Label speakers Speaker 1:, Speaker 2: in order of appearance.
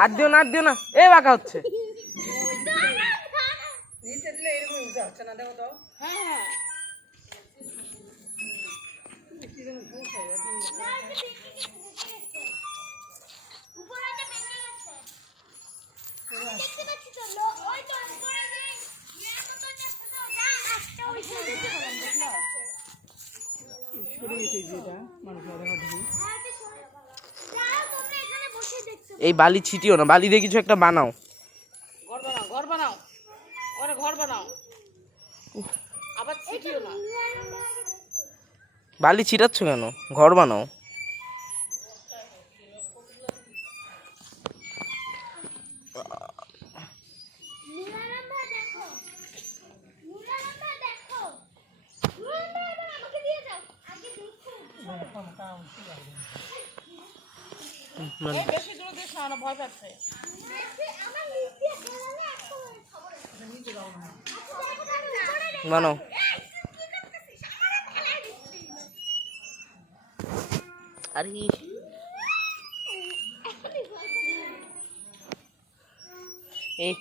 Speaker 1: আর দিও না আর দিও না। এ বাঁকা হচ্ছে।
Speaker 2: নিচে দিলে এরকম হচ্ছে না? দেখো তো।
Speaker 1: এই বালি ছিটিও না বালি দিয়ে কিছু একটা বানাও।
Speaker 2: ঘর বানাও ঘর বানাও। ওরে ঘর বানাও। আবার ছিটিও না।
Speaker 1: বালি ছিটাচ্ছ কেন? ঘর বানাও।
Speaker 2: বেশি দূরে দিস না না ভয় পাচ্ছে।
Speaker 1: বানাও। আরে এই